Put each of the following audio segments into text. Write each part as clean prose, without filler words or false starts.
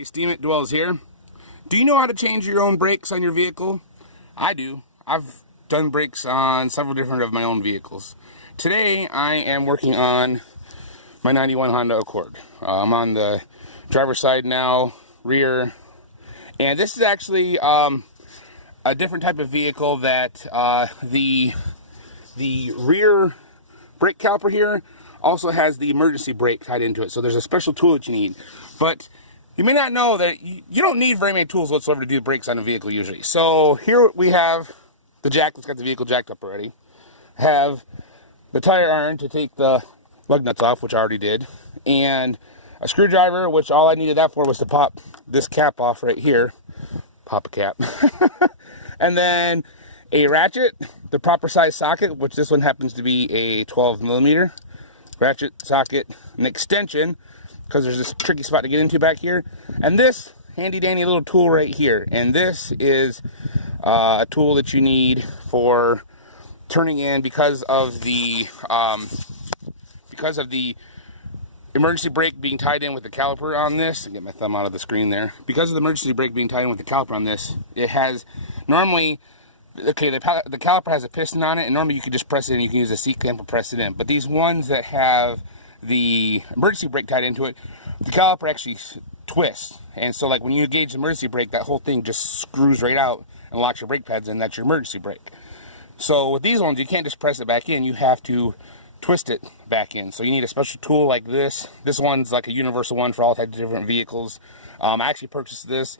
Hey, Steam It Dwells here. Do you know how to change your own brakes on your vehicle? I do. I've done brakes on several different of my own vehicles. Today I am working on my 91 Honda Accord. I'm on the driver's side now, rear, and this is actually a different type of vehicle that the rear brake caliper here also has the emergency brake tied into it. So there's a special tool that you need. But you may not know that you don't need very many tools whatsoever to do brakes on a vehicle usually. So here we have the jack that's got the vehicle jacked up already. Have the tire iron to take the lug nuts off, which I already did. And a screwdriver, which all I needed that for was to pop this cap off right here. Pop a cap. And then a ratchet, the proper size socket, which this one happens to be a 12mm ratchet socket, an extension, because there's this tricky spot to get into back here, and this handy dandy little tool right here. And this is a tool that you need for turning in because of the emergency brake being tied in with the caliper on this. Get my thumb out of the screen there. Because of the emergency brake being tied in with the caliper on this, it has normally, okay, the caliper has a piston on it, and normally you can just press it in. You can use a C clamp to press it in. But these ones that have the emergency brake tied into it, the caliper actually twists. And so, like, when you engage the emergency brake, that whole thing just screws right out and locks your brake pads in. That's your emergency brake. So with these ones, you can't just press it back in. You have to twist it back in. So you need a special tool like this. This one's like a universal one for all types of different vehicles. I actually purchased this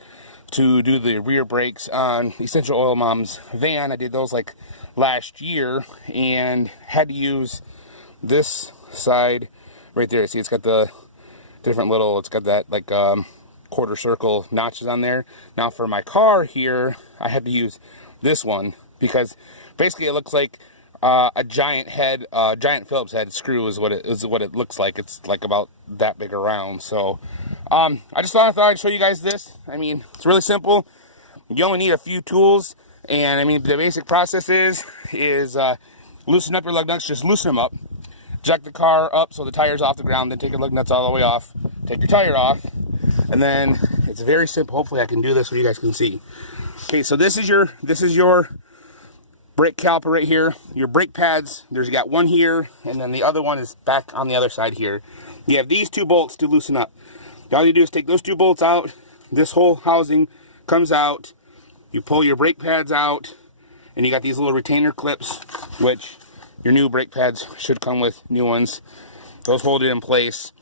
to do the rear brakes on Essential Oil Mom's van. I did those like last year and had to use this side right there. See, it's got the different little, it's got that like quarter circle notches on there. Now for my car here, I had to use this one because basically it looks like a giant head, giant Phillips head screw is what it looks like. It's like about that big around. So I just thought I'd show you guys this. I mean, it's really simple. You only need a few tools, and I mean the basic process is loosen up your lug nuts. Just loosen them up. Jack the car up so the tire's off the ground. Then take your lug nuts all the way off. Take your tire off, and then it's very simple. Hopefully I can do this so you guys can see. Okay, so this is your brake caliper right here. Your brake pads, you got one here, and then the other one is back on the other side here. You have these two bolts to loosen up. All you do is take those two bolts out. This whole housing comes out. You pull your brake pads out, and you got these little retainer clips, which your new brake pads should come with new ones. Those hold it in place.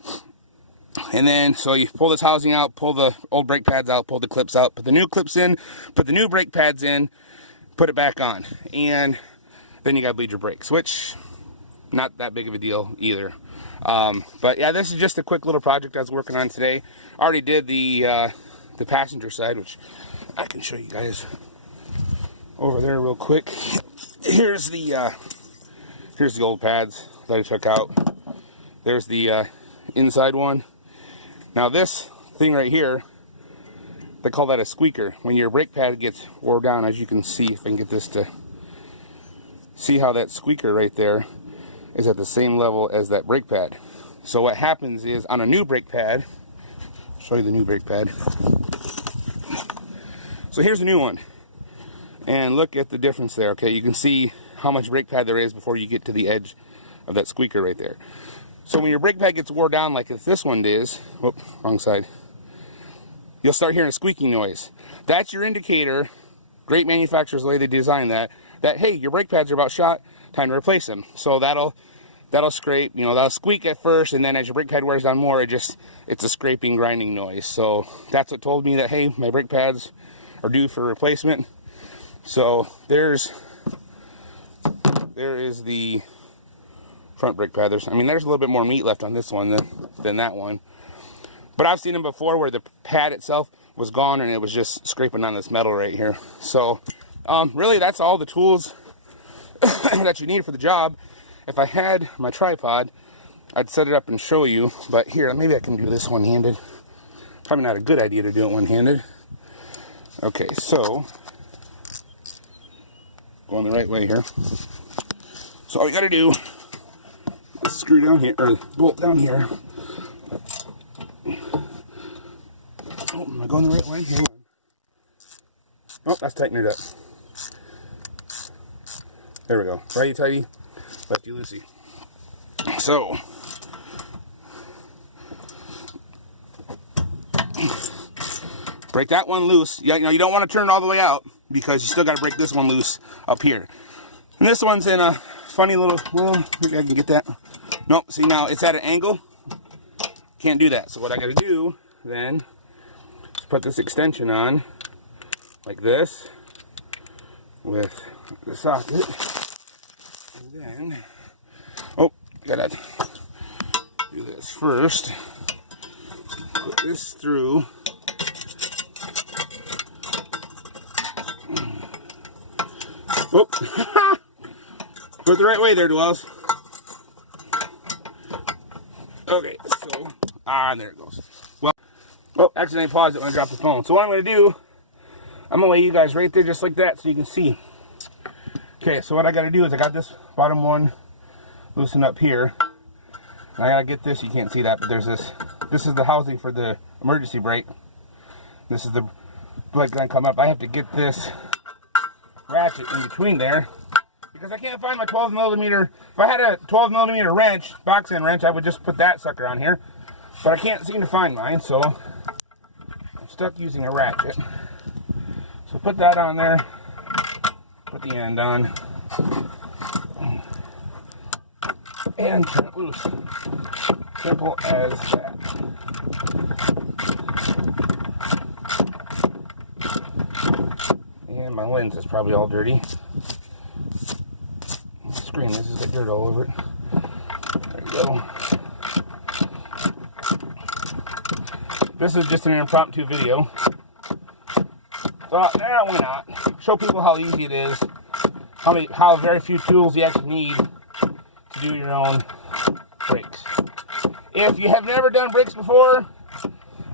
And then, so you pull this housing out, pull the old brake pads out, pull the clips out, put the new clips in, put the new brake pads in, put it back on, and then you gotta bleed your brakes, which not that big of a deal either. But yeah, this is just a quick little project I was working on today. I already did the passenger side, which I can show you guys over there real quick. Here's the old pads that I took out. There's the inside one. Now this thing right here, they call that a squeaker. When your brake pad gets wore down, as you can see, if I can get this to see how that squeaker right there is at the same level as that brake pad. So what happens is on a new brake pad, I'll show you the new brake pad. So here's the new one. And look at the difference there, okay? You can see how much brake pad there is before you get to the edge of that squeaker right there. So when your brake pad gets wore down like this one is, whoop, wrong side, you'll start hearing a squeaking noise. That's your indicator, great manufacturers, the way they design that hey, your brake pads are about shot, time to replace them. So that'll scrape, that'll squeak at first, and then as your brake pad wears down more, it's a scraping, grinding noise. So that's what told me that, hey, my brake pads are due for replacement. So there is the front brake pad. There's a little bit more meat left on this one than that one. But I've seen them before where the pad itself was gone and it was just scraping on this metal right here. So really that's all the tools that you need for the job. If I had my tripod, I'd set it up and show you. But here, maybe I can do this one-handed. Probably not a good idea to do it one-handed. Okay, so going the right way here. So all you gotta do is screw down here, or bolt down here. Oh, am I going the right way? Hold on. Oh, that's tightening it up. There we go. Righty tighty, lefty loosey. So, break that one loose. You know, you don't want to turn it all the way out because you still got to break this one loose up here. And this one's in a funny little, well, maybe I can get that. Nope, see now it's at an angle. Can't do that. So what I got to do then is put this extension on like this with the socket. And then, oh, gotta do this first. Put this through. Oop. Put it the right way there, Dwells. Okay, so, and there it goes. Well, oh, accidentally paused it when I dropped the phone. So what I'm going to do, I'm going to lay you guys right there just like that so you can see. Okay, so what I got to do is I got this bottom one loosened up here. And I got to get this, you can't see that, but there's this. This is the housing for the emergency brake. This is the brake line come up. I have to get this ratchet in between there because I can't find my 12 millimeter. If I had a 12 millimeter wrench, box end wrench, I would just put that sucker on here. But I can't seem to find mine, so I'm stuck using a ratchet. So put that on there. Put the end on. And turn it loose. Simple as that. And my lens is probably all dirty. The screen, this has got dirt all over it. There we go. This is just an impromptu video. Why not? Show people how easy it is. How very few tools you actually need to do your own brakes. If you have never done brakes before,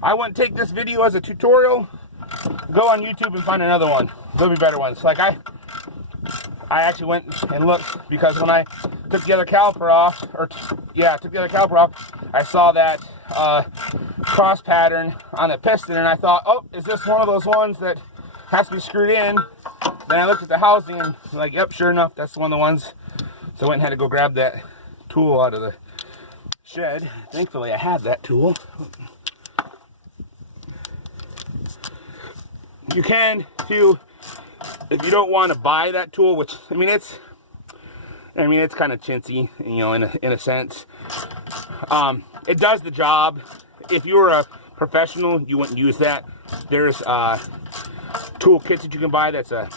I wouldn't take this video as a tutorial. Go on YouTube and find another one. There'll be better ones. Like I actually went and looked because when I took the other caliper off, I saw that cross pattern on the piston, and I thought, oh, is this one of those ones that has to be screwed in? Then I looked at the housing and like, yep, sure enough, that's one of the ones. So I went and had to go grab that tool out of the shed. Thankfully, I had that tool. You can too, if you don't want to buy that tool, which I mean it's kind of chintzy, you know, in a sense. It does the job. If you were a professional, you wouldn't use that. There's tool kits that you can buy that's a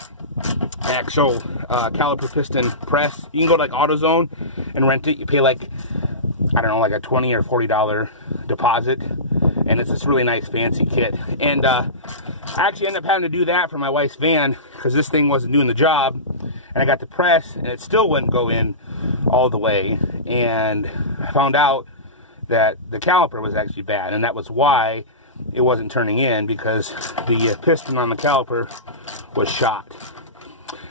actual caliper piston press. You can go to like AutoZone and rent it. You pay like, I don't know, like a $20 or $40 deposit, and it's this really nice fancy kit. And I actually ended up having to do that for my wife's van because this thing wasn't doing the job, and I got the press and it still wouldn't go in all the way, and I found out that the caliper was actually bad, and that was why it wasn't turning in, because the piston on the caliper was shot.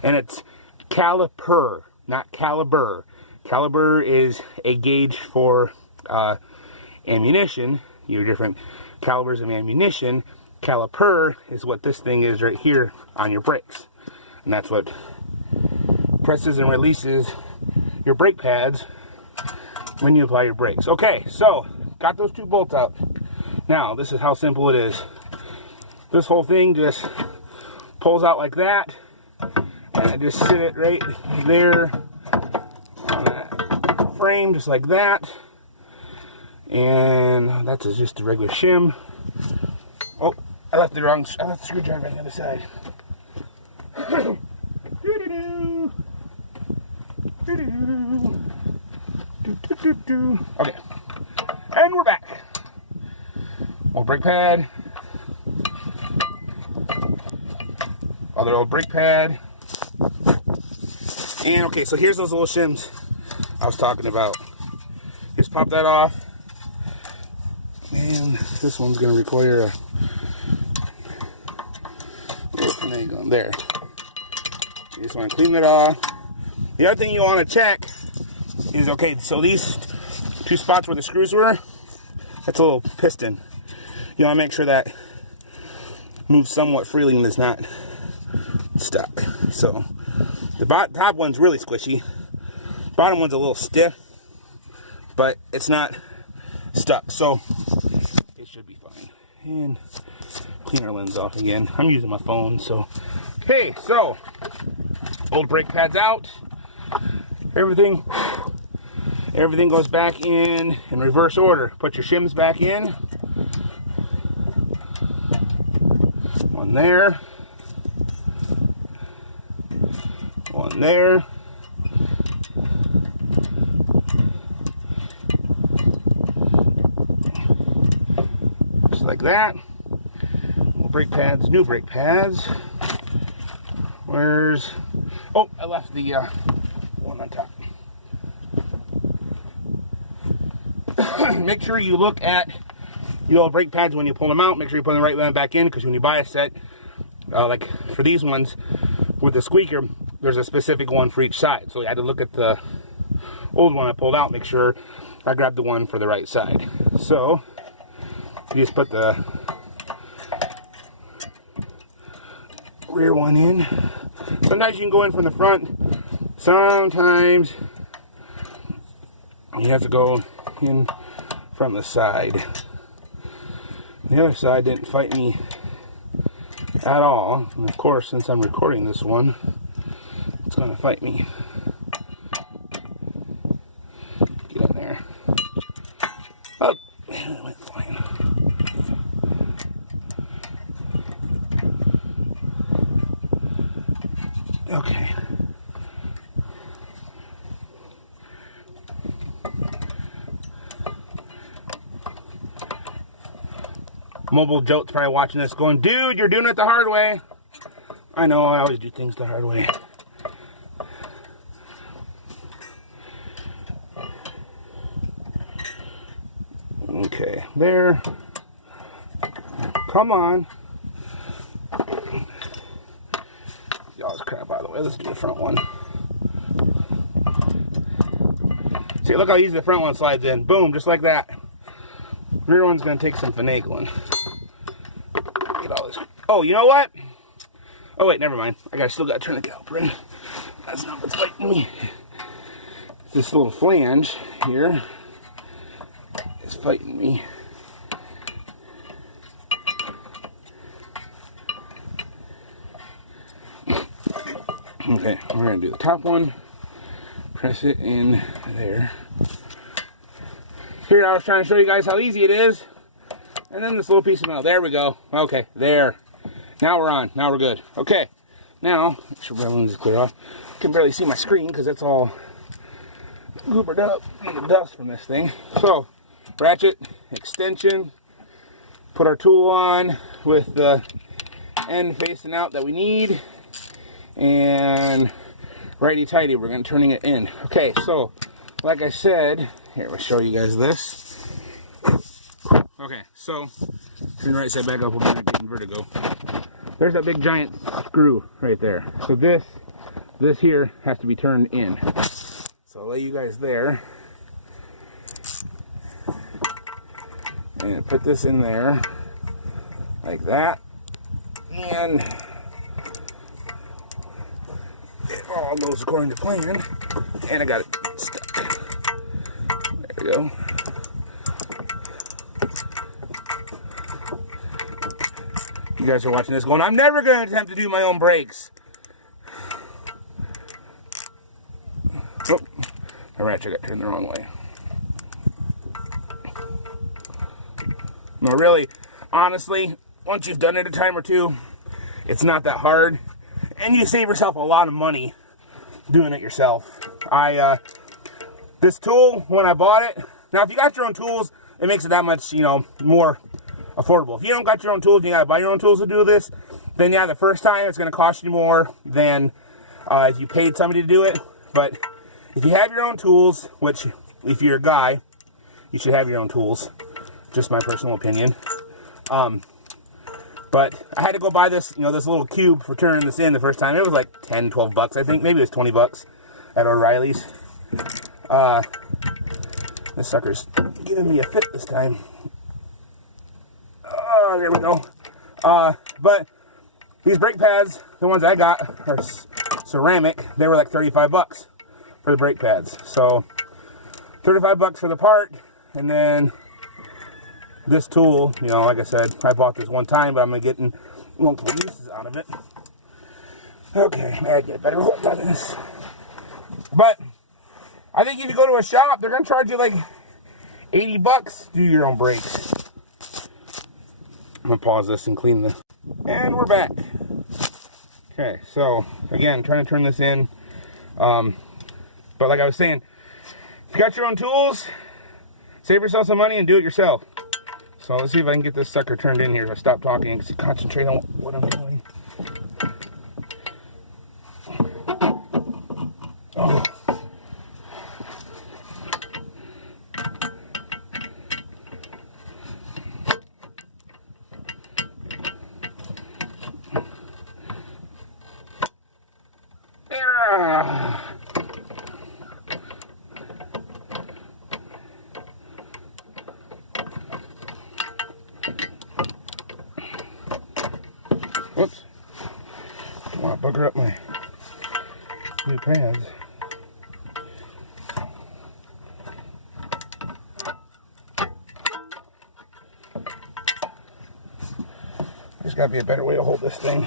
And it's caliper, not caliber. Caliber is a gauge for ammunition. Your different calibers of ammunition. Caliper is what this thing is right here on your brakes, and that's what presses and releases your brake pads when you apply your brakes. Okay, so got those two bolts out. Now this is how simple it is. This whole thing just pulls out like that, and I just sit it right there on that frame, just like that. And that's just a regular shim. Oh, I left the screwdriver on the other side. Okay, and we're back. Old brake pad. Other old brake pad. And okay, so here's those little shims I was talking about. Just pop that off. And this one's going to require there. You just want to clean it off. The other thing you want to check is, okay, so these two spots where the screws were, that's a little piston. You want to make sure that moves somewhat freely and is not stuck. So the top one's really squishy. Bottom one's a little stiff, but it's not stuck. So it should be fine. And clean our lens off again. I'm using my phone, so. Okay, so old brake pads out. Everything goes back in reverse order. Put your shims back in. One there. One there. Just like that. Brake pads, new brake pads. Where's... Oh, I left the one on top. Make sure you look at your old brake pads when you pull them out. Make sure you put the right one back in, because when you buy a set, like for these ones with the squeaker, there's a specific one for each side. So I had to look at the old one I pulled out, make sure I grabbed the one for the right side. So you just put the rear one in. Sometimes you can go in from the front. Sometimes you have to go in from the side. The other side didn't fight me at all. And of course, since I'm recording this one, it's going to fight me. Get in there. Oh, it went flying. Okay. Mobile Joe's probably watching this going, dude, you're doing it the hard way. I know, I always do things the hard way. Okay, there. Come on. Get all this crap out of the way. Let's do the front one. See, look how easy the front one slides in. Boom, just like that. Rear one's going to take some finagling. Get all this. Oh, you know what? Oh, wait, never mind. Still got to turn the caliper in. That's not what's fighting me. This little flange here is fighting me. Okay, we're going to do the top one. Press it in there. Here, I was trying to show you guys how easy it is. And then this little piece of metal. There we go. Okay, there. Now we're on. Now we're good. Okay. Now, make sure my lens is clear off. I can barely see my screen because it's all goobered up. The dust from this thing. So, ratchet, extension. Put our tool on with the end facing out that we need. And righty-tighty, we're going to turning it in. Okay, so, like I said, here, I'll show you guys this. Okay, so, turn the right side back up, we'll be getting vertigo. There's that big giant screw right there. So this here has to be turned in. So I'll lay you guys there. And put this in there, like that. And it all goes according to plan. And I got it stuck. There we go. You guys are watching this going, I'm never going to attempt to do my own brakes. Oh, my ratchet got turned the wrong way. No, really, honestly, once you've done it a time or two, it's not that hard. And you save yourself a lot of money doing it yourself. This tool, when I bought it, now if you got your own tools, it makes it that much, more affordable. If you don't got your own tools, you gotta buy your own tools to do this, then yeah, the first time it's gonna cost you more than if you paid somebody to do it. But if you have your own tools, which if you're a guy, you should have your own tools. Just my personal opinion. But I had to go buy this, this little cube for turning this in the first time. It was like 10, 12 bucks, I think. Maybe it was 20 bucks at O'Reilly's. This sucker's giving me a fit this time. Oh, there we go. But these brake pads, the ones I got, are ceramic. They were like 35 bucks for the brake pads. So 35 bucks for the part, and then this tool, you know, like I said, I bought this one time, but I'm gonna get multiple uses out of it. Okay, I get a better hold on this. But I think if you go to a shop, they're gonna charge you like 80 bucks to do your own brakes. I'm gonna pause this and clean this. And we're back. Okay, so again, trying to turn this in. But like I was saying, if you got your own tools, save yourself some money and do it yourself. So let's see if I can get this sucker turned in here if I stop talking and concentrate on what I'm doing. Oh. Whoops. Don't want to bugger up my new pads. There's got to be a better way to hold this thing.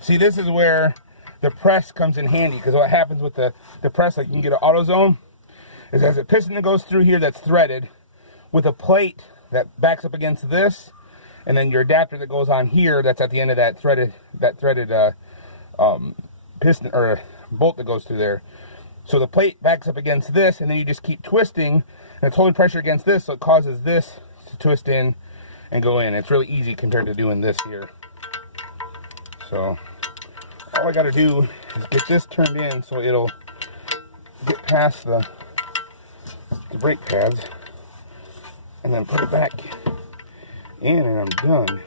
See, this is where the press comes in handy, because what happens with the press, like you can get an AutoZone, is there's a piston that goes through here that's threaded with a plate that backs up against this, and then your adapter that goes on here that's at the end of that threaded piston or bolt that goes through there. So the plate backs up against this, and then you just keep twisting, and it's holding pressure against this, so it causes this to twist in and go in. It's really easy compared to doing this here. So all I got to do is get this turned in so it'll get past the brake pads, and then put it back in, and I'm done.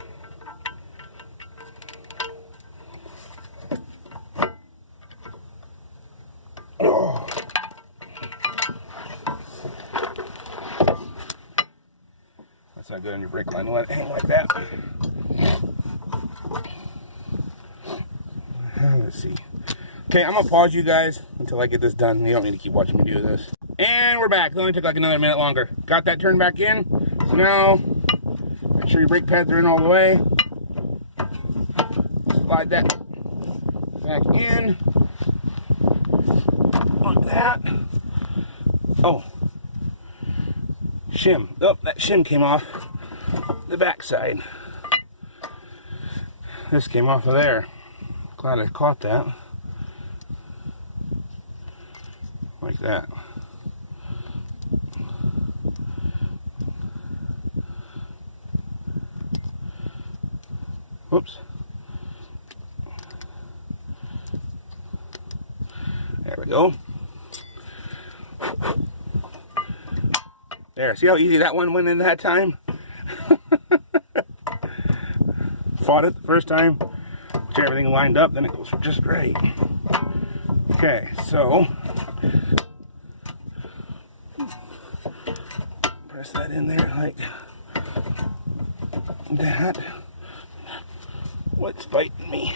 Oh. That's not good on your brake line. Let it hang like that. Let's see. Okay, I'm gonna pause you guys until I get this done. You don't need to keep watching me do this. And we're back. It only took like another minute longer. Got that turned back in. So now, make sure your brake pads are in all the way. Slide that back in. Like that. Oh. Shim. Oh, that shim came off the back side. This came off of there. Glad I caught that. Like that. Whoops. There we go. There, see how easy that one went in that time? Fought it the first time. Get everything lined up, then it goes just right. Okay, so press that in there like that. What's fighting me?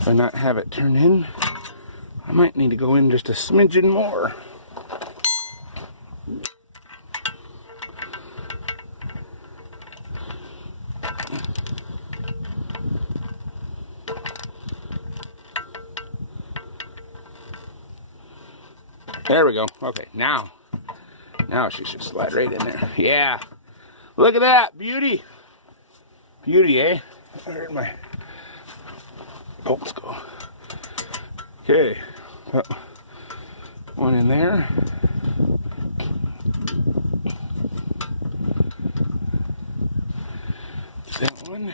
If I not have it turned in, I might need to go in just a smidgen more. There we go. Okay, now she should slide right in there. Yeah. Look at that. Beauty. Beauty, eh? Where'd my bolts go? Okay. Put one in there. That one.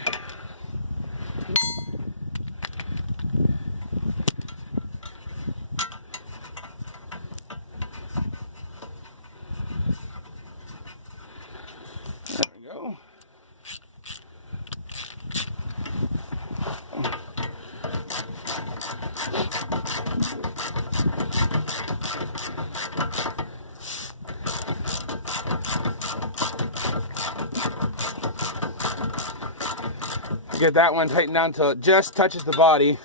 Get that one tightened down until it just touches the body,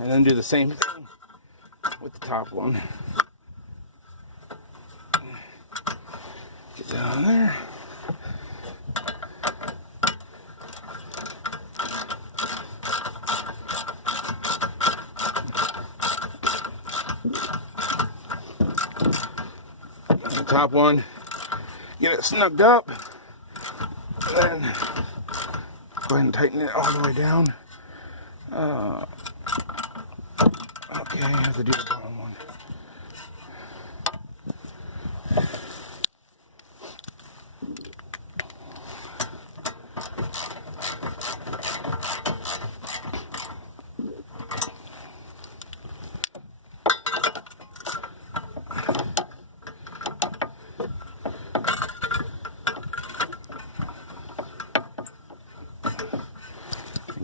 and then do the same thing with the top one. Get that on there. The top one, get it snugged up, and then go ahead and tighten it all the way down. Okay, I have to do the bottom one.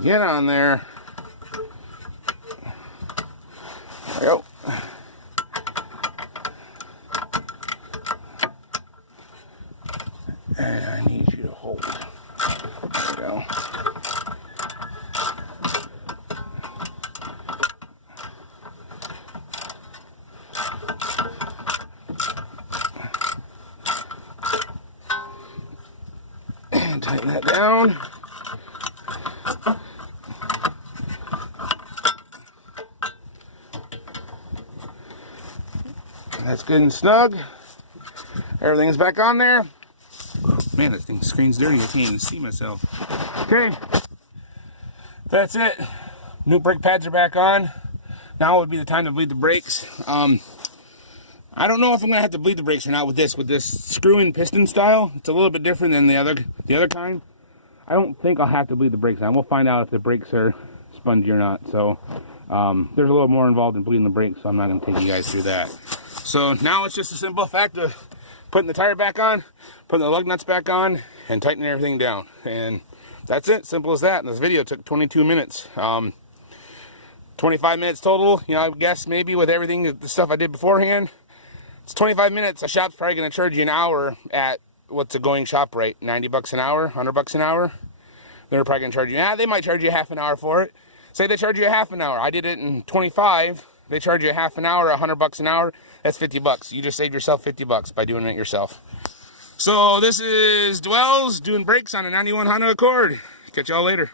Get on there. There we go. And I need you to hold. There we go. And tighten that down. That's good and snug. Everything's back on there. Man, that thing screen's dirty. I can't even see myself. Okay. That's it. New brake pads are back on. Now would be the time to bleed the brakes. I don't know if I'm gonna have to bleed the brakes or not with this screw-in piston style. It's a little bit different than the other kind. I don't think I'll have to bleed the brakes on. We'll find out if the brakes are spongy or not. So there's a little more involved in bleeding the brakes, so I'm not gonna take you guys through that. So now it's just a simple fact of putting the tire back on, putting the lug nuts back on, and tightening everything down. And that's it, simple as that. And this video took 22 minutes. 25 minutes total, you know, I guess maybe with everything, the stuff I did beforehand. It's 25 minutes. A shop's probably going to charge you an hour at what's a going shop rate, 90 bucks an hour, 100 bucks an hour. They're probably going to charge you, they might charge you half an hour for it. Say they charge you a half an hour. I did it in 25. They charge you a half an hour, 100 bucks an hour. That's 50 bucks. You just saved yourself 50 bucks by doing it yourself. So this is Dwells doing brakes on a 91 Honda Accord. Catch y'all later.